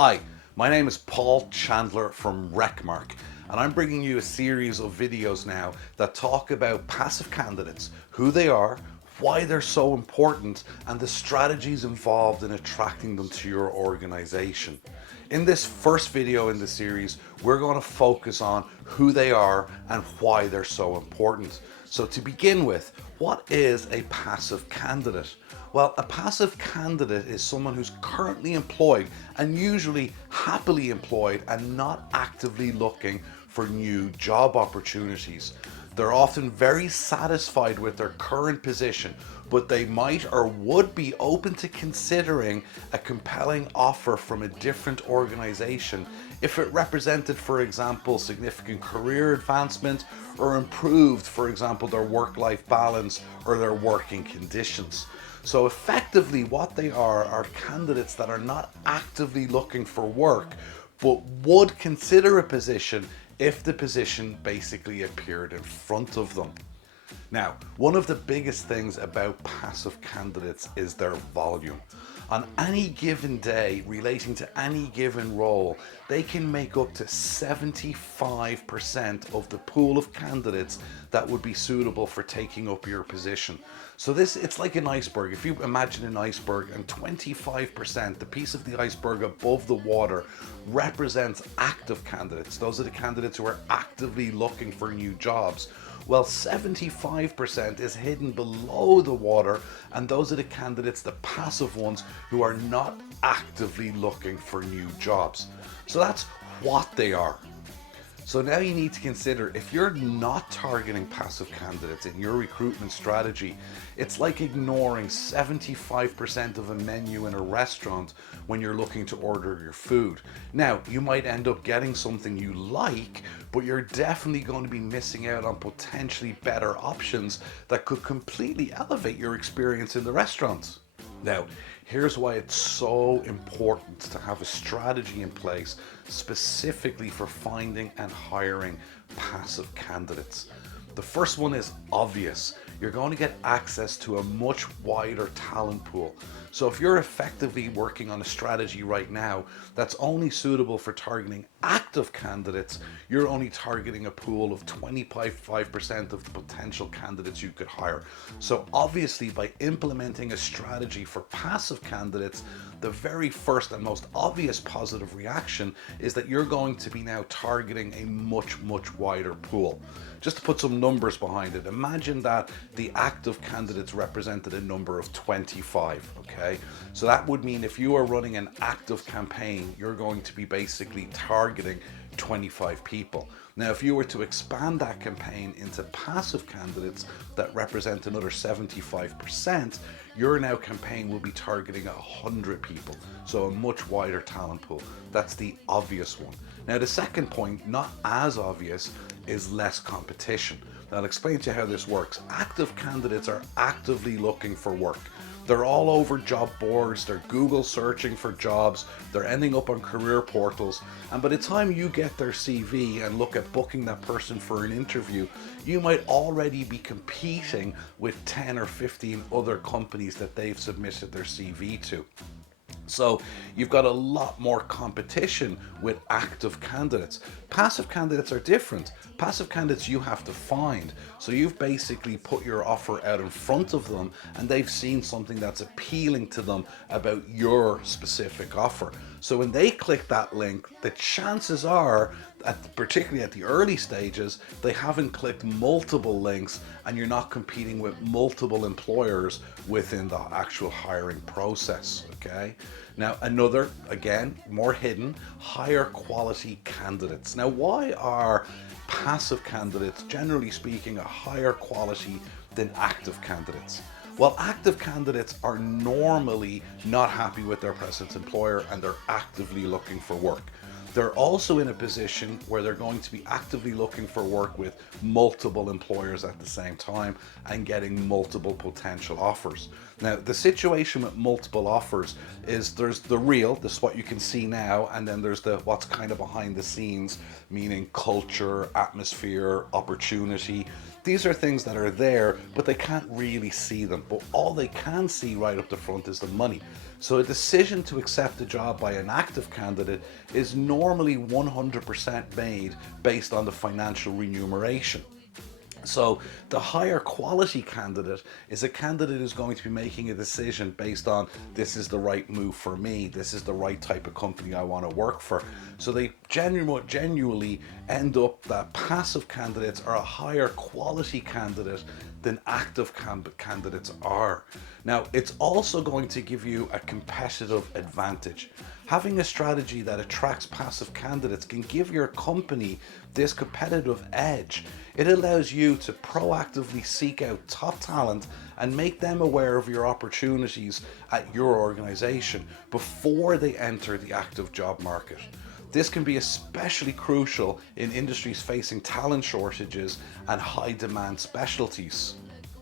Hi, my name is Paul Chandler from Recmark, and I'm bringing you a series of videos now that talk about passive candidates, who they are, why they're so important, and the strategies involved in attracting them to your organization. In this first video in the series, we're going to focus on who they are and why they're so important. So to begin with, what is a passive candidate? Well, a passive candidate is someone who's currently employed and usually happily employed and not actively looking for new job opportunities. They're often very satisfied with their current position, but they might or would be open to considering a compelling offer from a different organization if it represented, for example, significant career advancement or improved, for example, their work-life balance or their working conditions. So effectively what they are candidates that are not actively looking for work, but would consider a position if the position basically appeared in front of them. Now, one of the biggest things about passive candidates is their volume. On any given day relating to any given role, they can make up to 75% of the pool of candidates that would be suitable for taking up your position. So it's like an iceberg. If you imagine an iceberg, and 25%, the piece of the iceberg above the water, represents active candidates. Those are the candidates who are actively looking for new jobs. Well, 75% is hidden below the water, and those are the candidates, the passive ones, who are not actively looking for new jobs. So that's what they are. So now you need to consider, if you're not targeting passive candidates in your recruitment strategy, it's like ignoring 75% of a menu in a restaurant when you're looking to order your food. Now, you might end up getting something you like, but you're definitely going to be missing out on potentially better options that could completely elevate your experience in the restaurant. Now, here's why it's so important to have a strategy in place specifically for finding and hiring passive candidates. The first one is obvious. You're going to get access to a much wider talent pool. So if you're effectively working on a strategy right now that's only suitable for targeting active candidates, you're only targeting a pool of 25% of the potential candidates you could hire. So obviously, by implementing a strategy for passive candidates, the very first and most obvious positive reaction is that you're going to be now targeting a much wider pool. Just to put some numbers behind it, imagine that the active candidates represented a number of 25, okay? So that would mean if you are running an active campaign, you're going to be basically targeting 25 people. Now, if you were to expand that campaign into passive candidates that represent another 75%, your now campaign will be targeting 100 people. So a much wider talent pool. That's the obvious one. Now, the second point, not as obvious, is less competition. Now, I'll explain to you how this works. Active candidates are actively looking for work. They're all over job boards, they're Google searching for jobs, they're ending up on career portals, and by the time you get their CV and look at booking that person for an interview, you might already be competing with 10 or 15 other companies that they've submitted their CV to. So you've got a lot more competition with active candidates. Passive candidates are different. Passive candidates you have to find. So you've basically put your offer out in front of them and they've seen something that's appealing to them about your specific offer. So when they click that link, the chances are, particularly at the early stages, they haven't clicked multiple links and you're not competing with multiple employers within the actual hiring process, okay? Now, another, again, more hidden, higher quality candidates. Now, why are passive candidates, generally speaking, a higher quality than active candidates? Well, active candidates are normally not happy with their present employer and they're actively looking for work. They're also in a position where they're going to be actively looking for work with multiple employers at the same time and getting multiple potential offers. Now, the situation with multiple offers is there's the real, this is what you can see now, and then there's the what's kind of behind the scenes, meaning culture, atmosphere, opportunity. These are things that are there, but they can't really see them. But all they can see right up the front is the money. So a decision to accept a job by an active candidate is normally 100% made based on the financial remuneration. So the higher quality candidate is a candidate who's going to be making a decision based on, this is the right move for me, this is the right type of company I want to work for. So they genuinely end up that passive candidates are a higher quality candidate than active candidates are. Now, it's also going to give you a competitive advantage. Having a strategy that attracts passive candidates can give your company this competitive edge. It allows you to proactively seek out top talent and make them aware of your opportunities at your organization before they enter the active job market. This can be especially crucial in industries facing talent shortages and high demand specialties.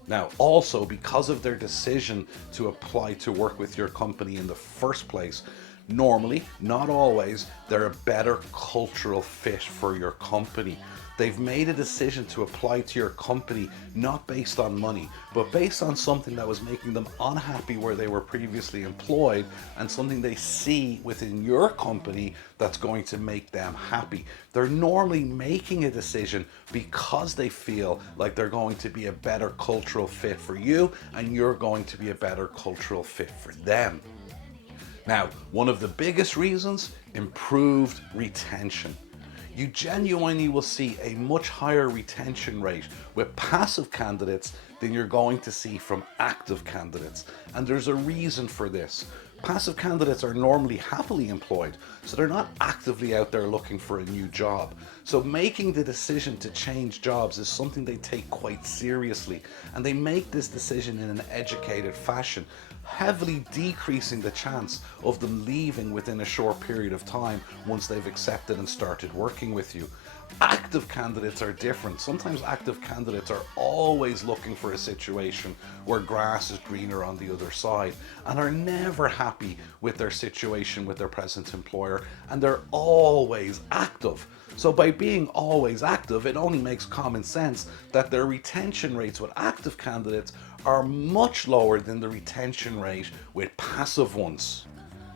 Now, also because of their decision to apply to work with your company in the first place, normally, not always, they're a better cultural fit for your company. They've made a decision to apply to your company not based on money, but based on something that was making them unhappy where they were previously employed, and something they see within your company that's going to make them happy. They're normally making a decision because they feel like they're going to be a better cultural fit for you, and you're going to be a better cultural fit for them. Now, one of the biggest reasons, improved retention. You genuinely will see a much higher retention rate with passive candidates than you're going to see from active candidates. And there's a reason for this. Passive candidates are normally happily employed, so they're not actively out there looking for a new job. So making the decision to change jobs is something they take quite seriously, and they make this decision in an educated fashion, heavily decreasing the chance of them leaving within a short period of time once they've accepted and started working with you. Active candidates are different. Sometimes active candidates are always looking for a situation where grass is greener on the other side, and are never happy with their situation with their present employer, and they're always active. So by being always active, it only makes common sense that their retention rates with active candidates are much lower than the retention rate with passive ones.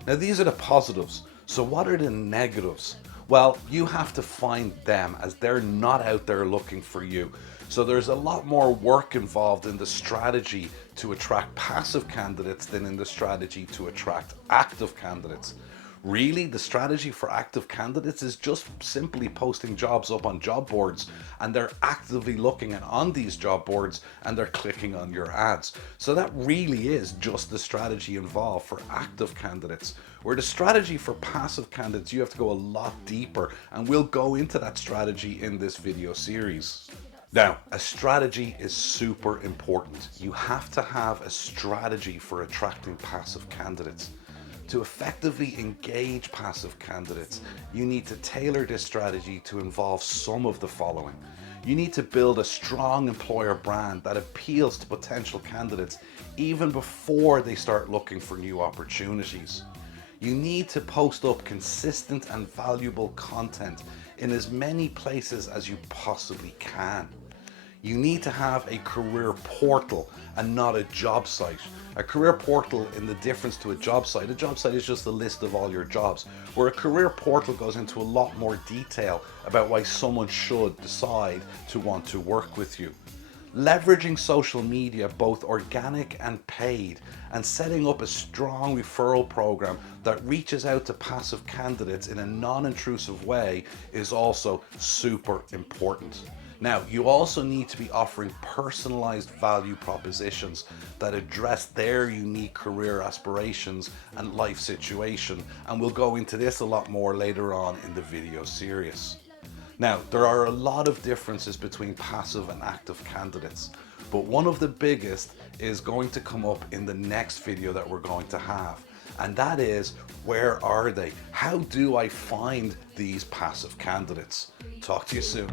Now, these are the positives. So what are the negatives? Well, you have to find them, as they're not out there looking for you. So there's a lot more work involved in the strategy to attract passive candidates than in the strategy to attract active candidates. Really, the strategy for active candidates is just simply posting jobs up on job boards, and they're actively looking on these job boards, and they're clicking on your ads. So that really is just the strategy involved for active candidates. Where the strategy for passive candidates, you have to go a lot deeper, and we'll go into that strategy in this video series. Now, a strategy is super important. You have to have a strategy for attracting passive candidates. To effectively engage passive candidates, you need to tailor this strategy to involve some of the following. You need to build a strong employer brand that appeals to potential candidates even before they start looking for new opportunities. You need to post up consistent and valuable content in as many places as you possibly can. You need to have a career portal and not a job site. A career portal, in the difference to a job site is just a list of all your jobs, where a career portal goes into a lot more detail about why someone should decide to want to work with you. Leveraging social media, both organic and paid, and setting up a strong referral program that reaches out to passive candidates in a non-intrusive way is also super important. Now, you also need to be offering personalized value propositions that address their unique career aspirations and life situation, and we'll go into this a lot more later on in the video series. Now, there are a lot of differences between passive and active candidates, but one of the biggest is going to come up in the next video that we're going to have. And that is, where are they? How do I find these passive candidates? Talk to you soon.